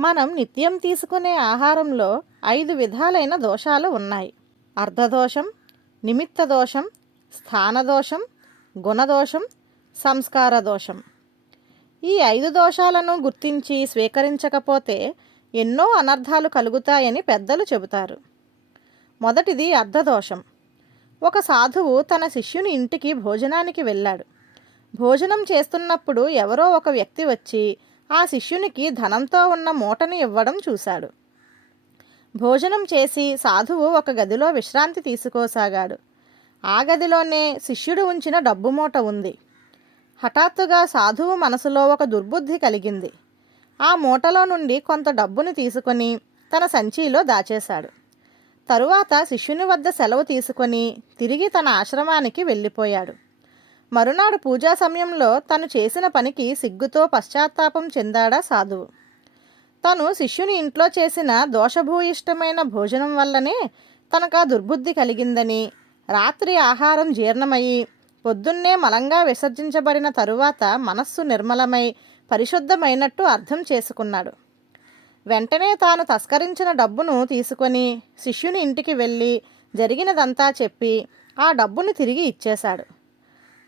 మనం నిత్యం తీసుకునే ఆహారంలో ఐదు విధాలైన దోషాలు ఉన్నాయి. అర్ధదోషం నిమిత్త దోషం స్థానదోషం గుణదోషం సంస్కార దోషం. ఈ ఐదు దోషాలను గుర్తించి స్వీకరించకపోతే ఎన్నో అనర్థాలు కలుగుతాయని పెద్దలు చెబుతారు. మొదటిది అర్ధదోషం. ఒక సాధువు తన శిష్యుని ఇంటికి భోజనానికి వెళ్ళాడు. భోజనం చేస్తున్నప్పుడు ఎవరో ఒక వ్యక్తి వచ్చి ఆ శిష్యునికి ధనంతో ఉన్న మూటను ఇవ్వడం చూశాడు. భోజనం చేసి సాధువు ఒక గదిలో విశ్రాంతి తీసుకోసాగాడు. ఆ గదిలోనే శిష్యుడు ఉంచిన డబ్బు మూట ఉంది. హఠాత్తుగా సాధువు మనసులో ఒక దుర్బుద్ధి కలిగింది. ఆ మూటలో నుండి కొంత డబ్బును తీసుకొని తన సంచిలో దాచేశాడు. తరువాత శిష్యుని వద్ద సెలవు తీసుకొని తిరిగి తన ఆశ్రమానికి వెళ్ళిపోయాడు. మరునాడు పూజా సమయంలో తను చేసిన పనికి సిగ్గుతో పశ్చాత్తాపం చెందాడా సాధువు. తను శిష్యుని ఇంట్లో చేసిన దోషభూయిష్టమైన భోజనం వల్లనే తనకు ఆ దుర్బుద్ధి కలిగిందని రాత్రి ఆహారం జీర్ణమయ్యి పొద్దున్నే మలంగా విసర్జించబడిన తరువాత మనస్సు నిర్మలమై పరిశుద్ధమైనట్టు అర్థం చేసుకున్నాడు. వెంటనే తాను తస్కరించిన డబ్బును తీసుకొని శిష్యుని ఇంటికి వెళ్ళి జరిగినదంతా చెప్పి ఆ డబ్బును తిరిగి ఇచ్చేశాడు.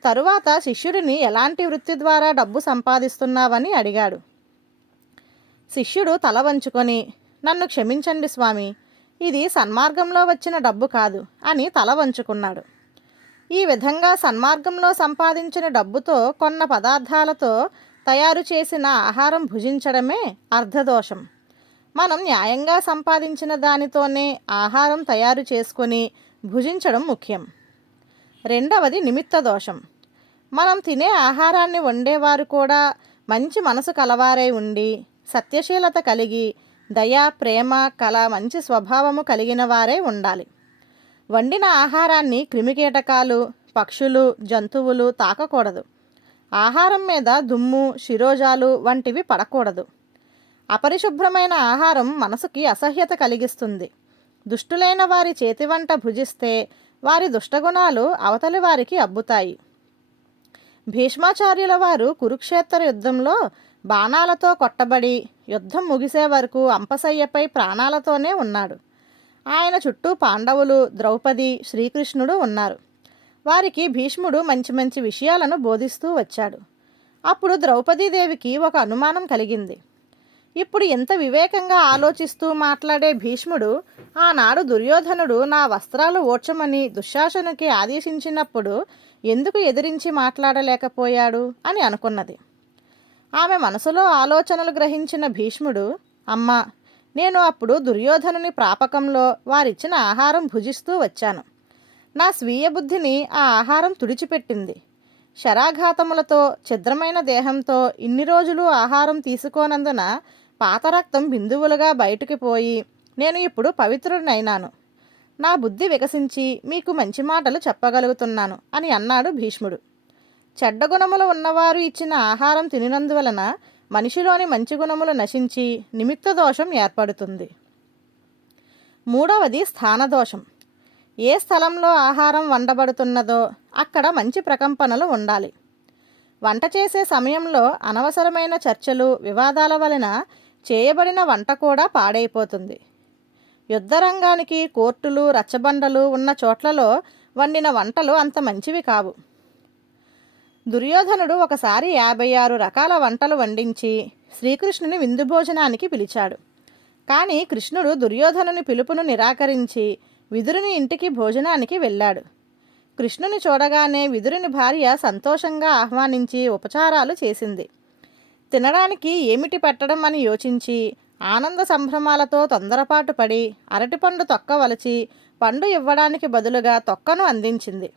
తరువాత శిష్యుడిని ఎలాంటి వృత్తి ద్వారా డబ్బు సంపాదిస్తున్నావని అడిగాడు. శిష్యుడు తల వంచుకొని నన్ను క్షమించండి స్వామి ఇది సన్మార్గంలో వచ్చిన డబ్బు కాదు అని తల వంచుకున్నాడు. ఈ విధంగా సన్మార్గంలో సంపాదించిన డబ్బుతో కొన్న పదార్థాలతో తయారు చేసిన ఆహారం భుజించడమే అర్ధదోషం. మనం న్యాయంగా సంపాదించిన దానితోనే ఆహారం తయారు చేసుకొని భుజించడం ముఖ్యం. రెండవది నిమిత్త దోషం. మనం తినే ఆహారాన్ని వండేవారు కూడా మంచి మనసు కలవారై ఉండి సత్యశీలత కలిగి దయ ప్రేమ కళ మంచి స్వభావము కలిగిన వారే ఉండాలి. వండిన ఆహారాన్ని క్రిమికీటకాలు పక్షులు జంతువులు తాకకూడదు. ఆహారం మీద దుమ్ము శిరోజాలు వంటివి పడకూడదు. అపరిశుభ్రమైన ఆహారం మనసుకి అసహ్యత కలిగిస్తుంది. దుష్టులైన వారి చేతి వంట భుజిస్తే వారి దుష్టగుణాలు అవతలి వారికి అబ్బుతాయి. భీష్మాచార్యుల వారు కురుక్షేత్ర యుద్ధంలో బాణాలతో కొట్టబడి యుద్ధం ముగిసే వరకు అంపసయ్యపై ప్రాణాలతోనే ఉన్నాడు. ఆయన చుట్టూ పాండవులు ద్రౌపది శ్రీకృష్ణుడు ఉన్నారు. వారికి భీష్ముడు మంచి మంచి విషయాలను బోధిస్తూ వచ్చాడు. అప్పుడు ద్రౌపదీదేవికి ఒక అనుమానం కలిగింది. ఇప్పుడు ఎంత వివేకంగా ఆలోచిస్తూ మాట్లాడే భీష్ముడు ఆనాడు దుర్యోధనుడు నా వస్త్రాలు ఓడ్చమని దుశ్శాసనుకి ఆదేశించినప్పుడు ఎందుకు ఎదిరించి మాట్లాడలేకపోయాడు అని అనుకున్నది. ఆమె మనసులో ఆలోచనలు గ్రహించిన భీష్ముడు అమ్మ నేను అప్పుడు దుర్యోధనుని ప్రాపకంలో వారిచ్చిన ఆహారం భుజిస్తూ వచ్చాను. నా స్వీయ బుద్ధిని ఆ ఆహారం తుడిచిపెట్టింది. శరాఘాతములతో ఛిద్రమైన దేహంతో ఇన్ని రోజులు ఆహారం తీసుకోనందున పాత రక్తం బిందువులుగా బయటికి పోయి నేను ఇప్పుడు పవిత్రుడినైనాను. నా బుద్ధి వికసించి మీకు మంచి మాటలు చెప్పగలుగుతున్నాను అని అన్నాడు భీష్ముడు. చెడ్డ గుణములు ఉన్నవారు ఇచ్చిన ఆహారం తినినందువలన మనిషిలోని మంచి గుణములు నశించి నిమిత్త దోషం ఏర్పడుతుంది. మూడవది స్థానదోషం ఏ స్థలంలో ఆహారం వండబడుతున్నదో అక్కడ మంచి ప్రకంపనలు ఉండాలి. వంట చేసే సమయంలో అనవసరమైన చర్చలు వివాదాల వలన చేయబడిన వంట కూడా పాడైపోతుంది. యుద్ధరంగానికి కోర్టులు రచ్చబండలు ఉన్న చోట్లలో వండిన వంటలు అంత మంచివి కావు. దుర్యోధనుడు ఒకసారి యాభై ఆరు రకాల వంటలు వండించి శ్రీకృష్ణుని విందు భోజనానికి పిలిచాడు. కానీ కృష్ణుడు దుర్యోధనుని పిలుపును నిరాకరించి విదురుని ఇంటికి భోజనానికి వెళ్ళాడు. కృష్ణుని చూడగానే విదురుని భార్య సంతోషంగా ఆహ్వానించి ఉపచారాలు చేసింది. తినడానికి ఏమిటి పెట్టడం అని యోచించి ఆనంద సంభ్రమాలతో తొందరపాటు పడి అరటిపండు తొక్క వలచి పండు ఇవ్వడానికి బదులుగా తొక్కను అందించింది.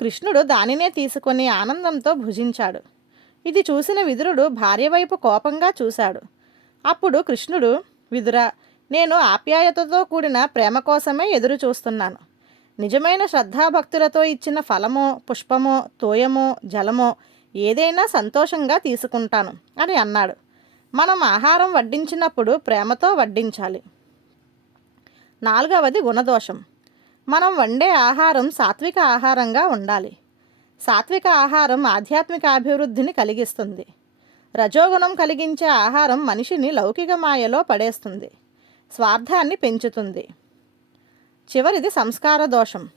కృష్ణుడు దానినే తీసుకొని ఆనందంతో భుజించాడు. ఇది చూసిన విదురుడు భార్య వైపు కోపంగా చూశాడు. అప్పుడు కృష్ణుడు విదుర నేను ఆప్యాయతతో కూడిన ప్రేమ కోసమే ఎదురు చూస్తున్నాను. నిజమైన శ్రద్ధాభక్తులతో ఇచ్చిన ఫలమో పుష్పమో తోయమో జలమో ఏదైనా సంతోషంగా తీసుకుంటాను అని అన్నాడు. మనం ఆహారం వడ్డించినప్పుడు ప్రేమతో వడ్డించాలి. నాలుగవది గుణదోషం. మనం వండే ఆహారం సాత్విక ఆహారంగా ఉండాలి. సాత్విక ఆహారం ఆధ్యాత్మిక అభివృద్ధిని కలిగిస్తుంది. రజోగుణం కలిగించే ఆహారం మనిషిని లౌకిక మాయలో పడేస్తుంది. స్వార్థాన్ని పెంచుతుంది. చివరిది సంస్కార దోషం.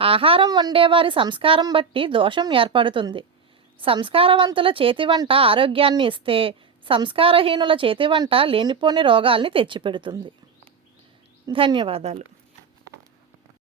ఆహారం వండేవారి సంస్కారం బట్టి దోషం ఏర్పడుతుంది. సంస్కారవంతుల చేతి వంట ఆరోగ్యాన్ని ఇస్తే సంస్కారహీనుల చేతి వంట లేనిపోని రోగాల్ని తెచ్చిపెడుతుంది. ధన్యవాదాలు.